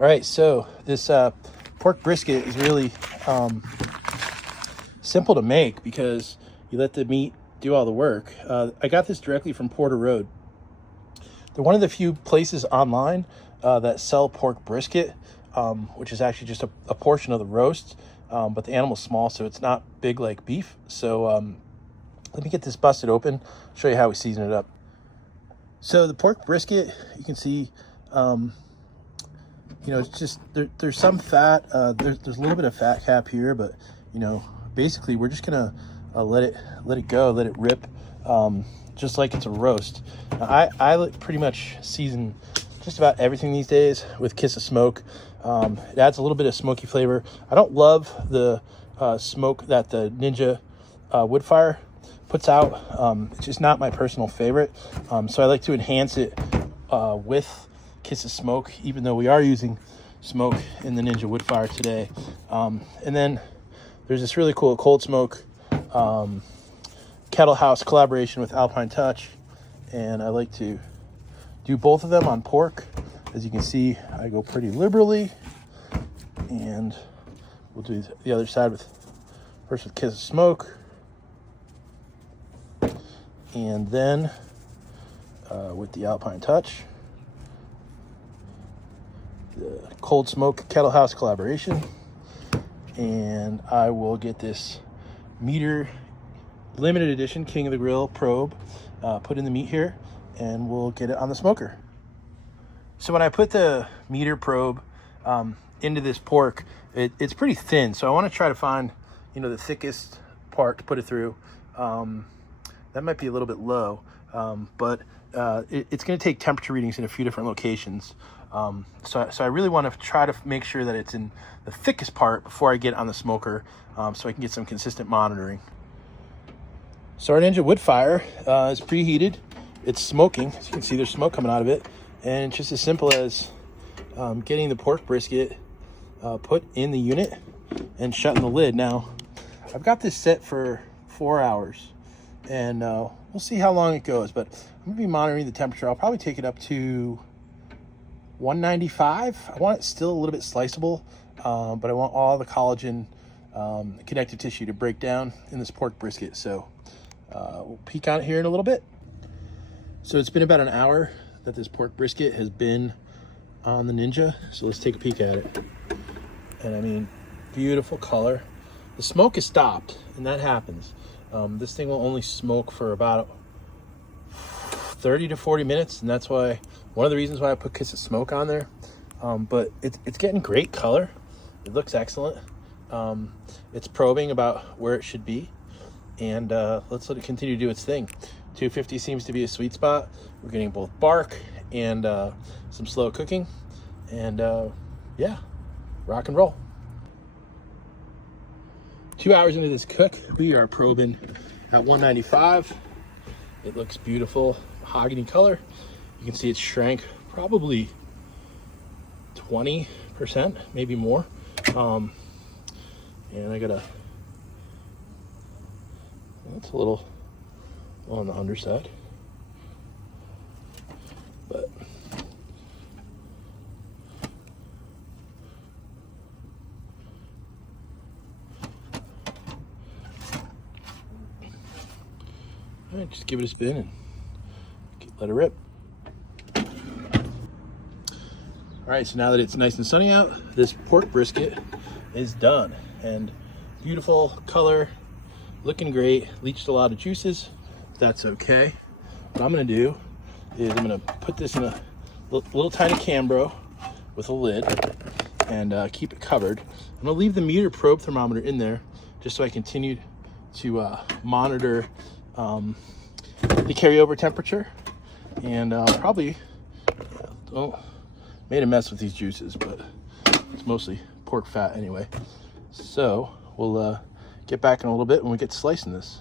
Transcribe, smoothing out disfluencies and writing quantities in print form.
All right, so this pork brisket is really simple to make because you let the meat do all the work. I got this directly from Porter Road. They're one of the few places online that sell pork brisket, which is actually just a portion of the roast, but the animal's small, so it's not big like beef. So let me get this busted open, show you how we season it up. So the pork brisket, you can see, you know, it's just, there's some fat, there's a little bit of fat cap here, but, you know, basically we're just gonna let it go, let it rip, just like it's a roast. Now, I pretty much season just about everything these days with Kiss of Smoke. It adds a little bit of smoky flavor. I don't love the smoke that the Ninja WoodFire puts out. It's just not my personal favorite. So I like to enhance it with Kiss of Smoke, even though we are using smoke in the Ninja WoodFire today. And then there's this really cool cold smoke Kettle House collaboration with Alpine Touch, and I like to do both of them on pork. As you can see, I go pretty liberally, and we'll do the other side first with Kiss of Smoke, and then with the Alpine Touch, the cold smoke Kettle House collaboration. And I will get this MEATER limited edition King of the Grill probe put in the meat here, and we'll get it on the smoker. So when I put the MEATER probe into this pork, it's pretty thin, so I want to try to find, you know, the thickest part to put it through. That might be a little bit low, but it's going to take temperature readings in a few different locations. So I really want to try to make sure that it's in the thickest part before I get on the smoker, so I can get some consistent monitoring. So our Ninja WoodFire is preheated. It's smoking. As you can see, there's smoke coming out of it. And it's just as simple as getting the pork brisket put in the unit and shutting the lid. Now, I've got this set for 4 hours, and we'll see how long it goes, but I'm going to be monitoring the temperature. I'll probably take it up to 195. I want it still a little bit sliceable, but I want all the collagen connective tissue to break down in this pork brisket. So we'll peek on it here in a little bit. So it's been about an hour that this pork brisket has been on the Ninja. So let's take a peek at it. And I mean, beautiful color. The smoke is stopped, and that happens. This thing will only smoke for about 30 to 40 minutes, and that's why one of the reasons why I put Kiss of Smoke on there. But it's getting great color. It looks excellent. It's probing about where it should be, and let's let it continue to do its thing. 250 seems to be a sweet spot. We're getting both bark and some slow cooking, and yeah, rock and roll. 2 hours into this cook, we are probing at 195. It looks beautiful, mahogany color. You can see it shrank probably 20%, maybe more. And I got that's a little on the underside, but all right, just give it a spin and let it rip. All right, so now that it's nice and sunny out, this pork brisket is done, and beautiful color, looking great, leached a lot of juices. That's okay. What I'm gonna do is I'm gonna put this in a little tiny Cambro with a lid and keep it covered. I'm gonna leave the MEATER probe thermometer in there just so I continue to monitor the carryover temperature, and probably made a mess with these juices, but it's mostly pork fat anyway. So we'll get back in a little bit when we get to slicing this.